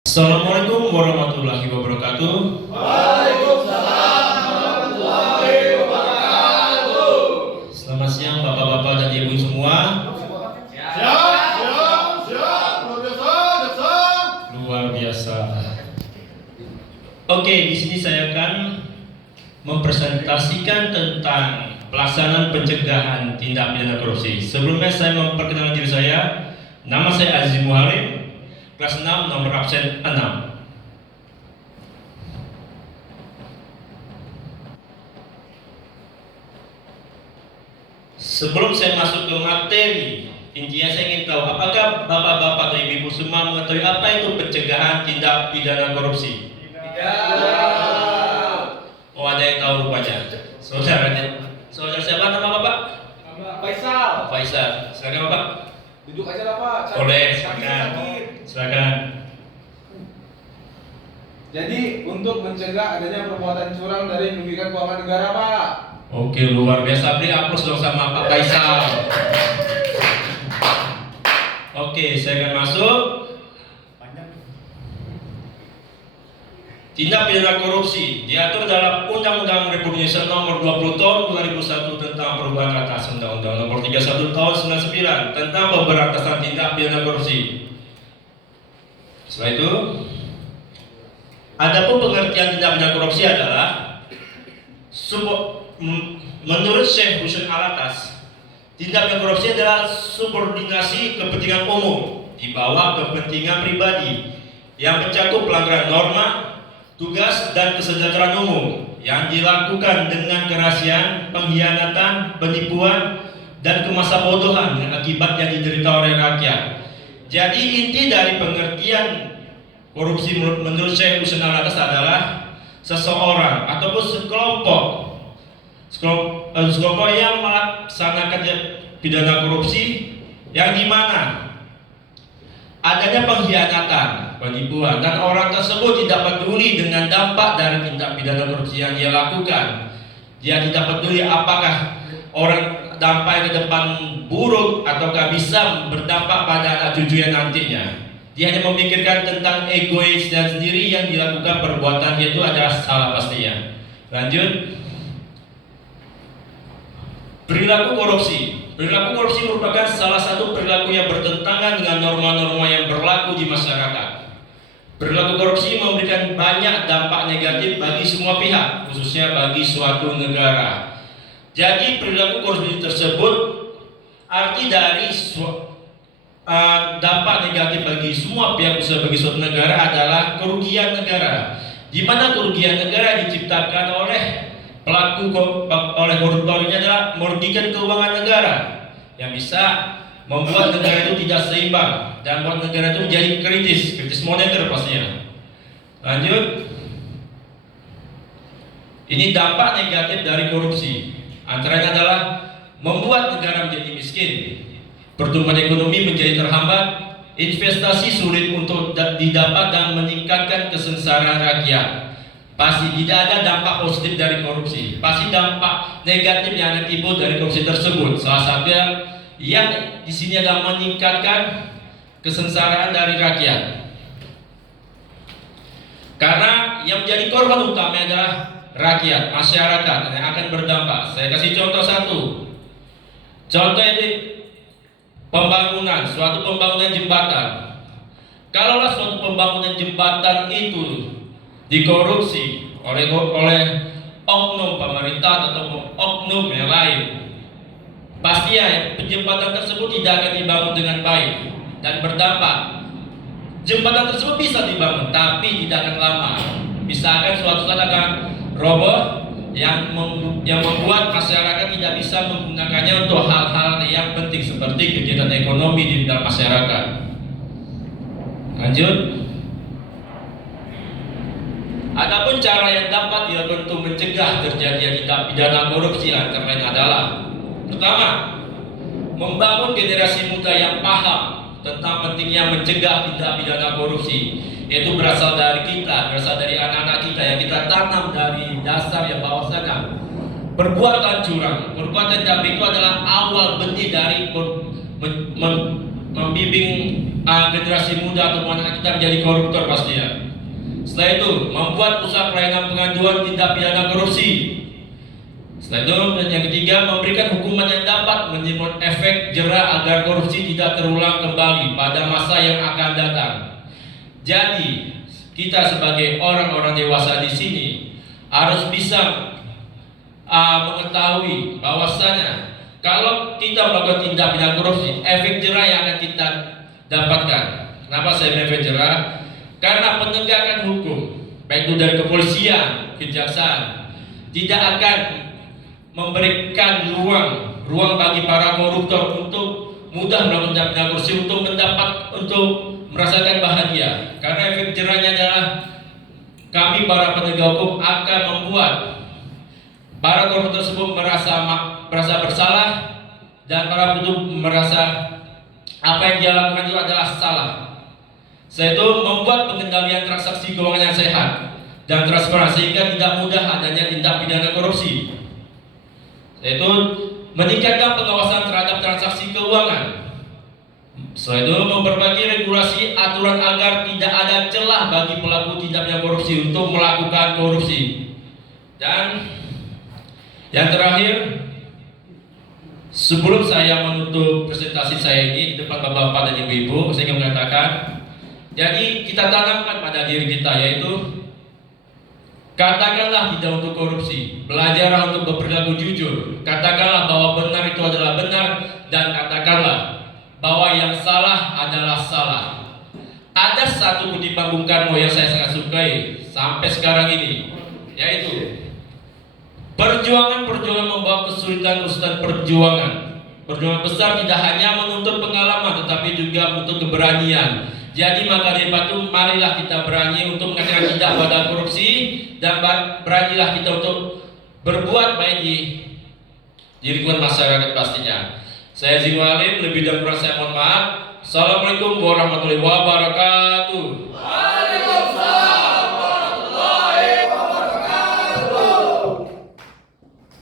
Assalamualaikum warahmatullahi wabarakatuh. Waalaikumsalam warahmatullahi wabarakatuh. Selamat siang bapak-bapak dan ibu semua. Siap, Luar biasa. Oke, di sini saya akan mempresentasikan tentang pelaksanaan pencegahan tindak pidana korupsi. Sebelumnya saya memperkenalkan diri saya. Nama saya Aziz Muhalim, kelas 6, nomor absen 6. Sebelum saya masuk ke materi, intinya saya ingin tahu apakah bapak-bapak atau ibu-ibu semua mengetahui apa itu pencegahan tindak pidana korupsi? Oh, ada yang tahu rupanya. Saudara siapa nama bapak? Faisal. Faisal. Silakan bapak. Duduk aja lah Pak. Boleh, Kaki silakan. sakit. Silakan. Jadi untuk mencegah adanya perbuatan curang dari merugikan keuangan negara Pak. Oke, luar biasa. Beri aplaus dong sama Pak Faisal. Oke, saya akan masuk. Tindak pidana korupsi diatur dalam Undang-Undang Republik Indonesia Nomor 20 Tahun 2001 tentang perubahan atas Undang-Undang Nomor 31 Tahun 99 tentang pemberantasan tindak pidana korupsi. Setelah itu, adapun pengertian tindak pidana korupsi adalah menurut Syekh Husain Alatas, tindak pidana korupsi adalah subordinasi kepentingan umum di bawah kepentingan pribadi yang mencakup pelanggaran norma, tugas dan kesejahteraan umum yang dilakukan dengan kerahasiaan, pengkhianatan, penipuan, dan kemasabodohan yang akibatnya diderita oleh rakyat. Jadi inti dari pengertian korupsi menurut Syekh Husain Alatas adalah seseorang ataupun sekelompok yang melaksanakan pidana korupsi yang dimana adanya pengkhianatan, penipuan, dan orang tersebut tidak peduli dengan dampak dari tindak pidana korupsi yang dia lakukan. Dia tidak peduli apakah orang dampak ke depan buruk ataukah bisa berdampak pada anak cucunya nantinya. Dia hanya memikirkan tentang egois dan sendiri yang dilakukan perbuatan itu adalah salah pastinya. Lanjut. Perilaku korupsi. Perilaku korupsi merupakan salah satu perilaku yang bertentangan dengan norma-norma yang berlaku di masyarakat. Perilaku korupsi memberikan banyak dampak negatif bagi semua pihak, khususnya bagi suatu negara. Jadi perilaku korupsi tersebut arti dari dampak negatif bagi semua pihak, khususnya bagi suatu negara adalah kerugian negara. Di mana kerugian negara diciptakan oleh koruptor ini adalah merugikan keuangan negara yang bisa membuat negara itu tidak seimbang dan membuat negara itu menjadi kritis moneter pastinya. Lanjut. Ini dampak negatif dari korupsi. Antaranya adalah membuat negara menjadi miskin, pertumbuhan ekonomi menjadi terhambat, investasi sulit untuk didapat dan meningkatkan kesengsaraan rakyat. Pasti tidak ada dampak positif dari korupsi. Pasti dampak negatif yang akan timbul dari korupsi tersebut. Salah satunya yang di sini adalah meningkatkan kesengsaraan dari rakyat. Karena yang menjadi korban utama adalah rakyat, masyarakat yang akan berdampak. Saya kasih contoh satu. Contoh ini pembangunan, suatu pembangunan jembatan. Kalaulah suatu pembangunan jembatan itu dikorupsi oleh oknum pemerintah atau oknum yang lain, pasti ya jembatan tersebut tidak akan dibangun dengan baik dan berdampak. Jembatan tersebut bisa dibangun tapi tidak akan lama, misalkan suatu saat akan roboh yang membuat masyarakat tidak bisa menggunakannya untuk hal-hal yang penting seperti kegiatan ekonomi di dalam masyarakat. Lanjut. Adapun cara yang dapat dilakukan untuk mencegah terjadinya tindak pidana korupsi antara lain adalah: pertama, membangun generasi muda yang paham tentang pentingnya mencegah tindak pidana korupsi. Itu berasal dari kita, berasal dari anak-anak kita yang kita tanam dari dasar yang bahwasanya perbuatan curang, perbuatan jahat itu adalah awal benih dari membimbing generasi muda atau anak kita menjadi koruptor pastinya. Setelah itu, membuat pusat pelayanan pengaduan tindak pidana korupsi. Setelah itu, dan yang ketiga, memberikan hukuman yang dapat menimbulkan efek jera agar korupsi tidak terulang kembali pada masa yang akan datang. Jadi, kita sebagai orang-orang dewasa di sini harus bisa mengetahui bahwasanya kalau kita melakukan tindak pidana korupsi, efek jera yang akan kita dapatkan. Kenapa saya bilang efek jera? Karena penegakan hukum, baik itu dari kepolisian, kejaksaan, tidak akan memberikan ruang bagi para koruptor untuk mudah melakukan tindak pidana korupsi untuk merasakan bahagia. Karena efek jerahnya adalah kami para penegak hukum akan membuat para koruptor tersebut merasa bersalah dan para penuntut merasa apa yang dia lakukan itu adalah salah. Yaitu membuat pengendalian transaksi keuangan yang sehat dan transparan sehingga tidak mudah adanya tindak pidana korupsi. Yaitu meningkatkan pengawasan terhadap transaksi keuangan. Selain itu memperbaiki regulasi aturan agar tidak ada celah bagi pelaku tindak pidana korupsi untuk melakukan korupsi. Dan yang terakhir, sebelum saya menutup presentasi saya ini di depan bapak-bapak dan ibu-ibu, saya ingin mengatakan, jadi kita tanamkan pada diri kita, yaitu katakanlah tidak untuk korupsi, belajarlah untuk berperilaku jujur, katakanlah bahwa benar itu adalah benar, dan katakanlah bahwa yang salah adalah salah. Ada satu kutipan Bung Karno yang saya sangat sukai sampai sekarang ini, yaitu perjuangan membawa kesulitan perjuangan. Perjuangan besar tidak hanya menuntut pengalaman, tetapi juga untuk keberanian. Jadi maka dari itu marilah kita berani untuk mengatakan tidak pada korupsi dan beranilah kita untuk berbuat baik di lingkungan masyarakat pastinya. Saya Zinu Alim, lebih dan kurang saya mohon maaf. Assalamualaikum warahmatullahi wabarakatuh.